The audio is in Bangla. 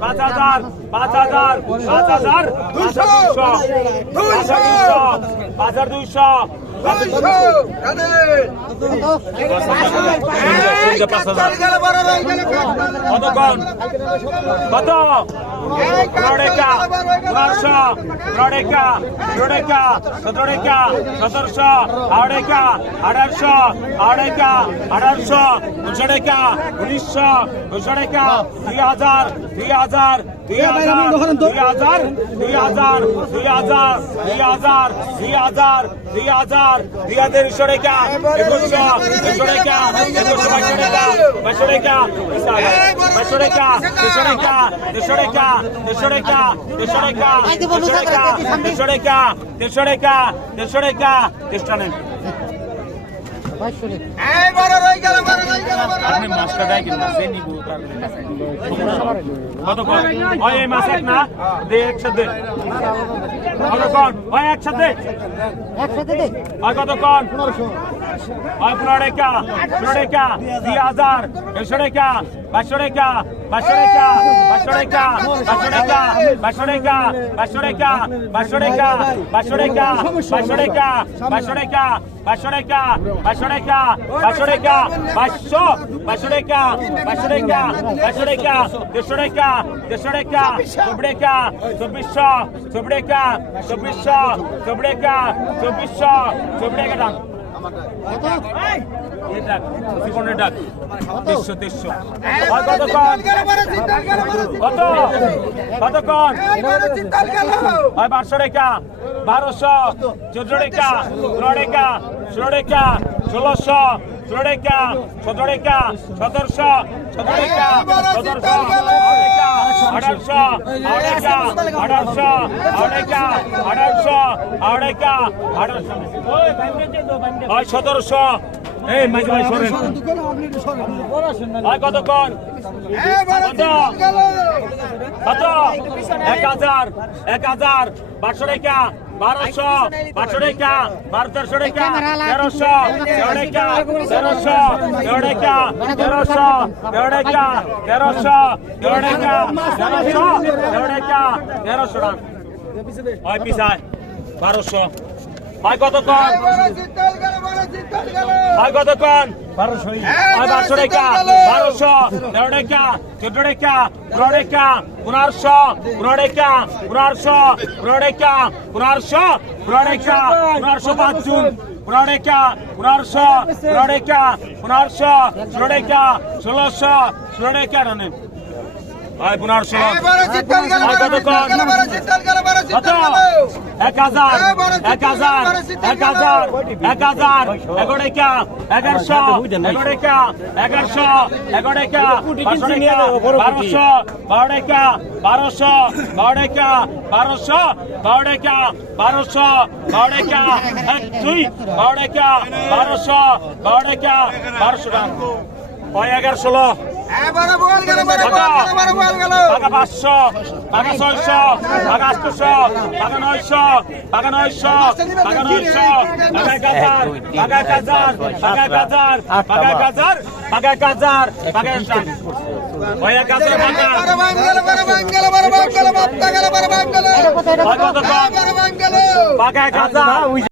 পাঁচ হাজার পাঁচ হাজার পাঁচ হাজার দুইশো। পাঁচ হাজার দুইশো। কত রোডেকা বারোশো রোডেকা রোডেকা সতেরোডেকা সতেরোশো আড়েকা আঠারোশো আড়েকা আঠারোশো উনিশশো টাকা উনিশশো উনিশশো টাকা দুই হাজার দুই হাজার দুই হাজার দুই হাজার দুই হাজার দুই হাজার দুই হাজার দুই হাজার দুই হাজার দুইশো টাকা একুশশো দুইশো টাকা একুশশো বাইশশো টাকা বাইশশো টাকা বাইশশো টাকা দুশো টাকা দুশো টাকা দুশো টাকা দুশো টাকা দুশো টাকা দুশো টাকা দুশো টাকা দুশো টাকা চেষ্টা নেন আপনি মাছটা দেয় কিনা? সে নিব কর? ওই এই মাছ এক না? দে একসাথে কতক্ষণ ওই একসাথে একসাথে দে। ওই ওই পনেরো টাকা পনেরো টাকা দুই হাজার একশো টাকা পাঁচশো টাকা পাঁচশো টাকা পাঁচশো টাকা পাঁচশো টাকা পাঁচশো টাকা পাঁচশো টাকা পাঁচশো টাকা পাঁচশো টাকা পাঁচশো টাকা পাঁচশো টাকা পাঁচশো টাকা পাঁচশো টাকা পাঁচশো টাকা পাঁচশো পাঁচশো টাকা পাঁচশো টাকা পাঁচশো টাকা দেড়শো টাকা দেড়শো টাকা চব্বিশ টাকা চব্বিশশো চব্বিশ টাকা চব্বিশশো চব্বিশ টাকা চব্বিশশো চব্বিশ টাকা বারোশো রেখা বারোশো চোদ্দ রেখা ষোলো রেখা ষোলো রেখা ষোলোশো ষোলো রেখা সতেরো রেখা সতেরোশো সতেরো রেখা সতেরোশো আড়াইশো, আড়াইশা আড়াইশো আড়াইশা আড়াইশো আড়াইশা, আড়াইশো। সতেরোশো। এই মাঝে ভাই, সরেন। ভাই কতক্ষণ কত? কত? এক হাজার এক হাজার। বারোশো টাকা। বারোশো বারোশো টাকা বারো তেরোশো টাকা তেরোশো তেরো টাকা তেরোশো তেরো টাকা তেরোশো তেরো টাকা তেরোশো তেরো টাকা তেরোশো তেরো টাকা তেরোশো টাকা পিসায় বারোশো। হয় কতক্ষণ? হয় কতক্ষণ? হয় বারোশো টাকা বারোশো তেরো টাকা চোদ্দ টাকা পনেরো টাকা পনেরোশো পনেরো টাকা পনেরোশো পনেরো টাকা পনেরোশো পনেরো টাকা পনেরোশো পাঁচ জুন পনেরো টাকা পনেরোশো পনেরো টাকা পনেরোশো ষোলো টাকা ষোলোশো ষোলো টাকা পনেরোশো। হয় কতক্ষণ? কত এক হাজার এক হাজার এক হাজার এক হাজার এগারোটা এগারোশো এগারোটা এগারোশো এগারোটা বারোশো বারোটা বারোশো বারোটা বারোশো বারোটা বারোশো বারোটা এক দুই বারোটা বারোশো বারোটা বারোশো টাকা এগারোশো পাঁচশো টাকা ছয়শো টাকা আটশো টাকা নয়শো টাকা নয়শো টাকা নয়শো টাকা এক হাজার টাকা এক হাজার টাকা এক হাজার টাকা এক হাজার টাকা এক হাজার টাকা এক হাজার। টাকা এক হাজার।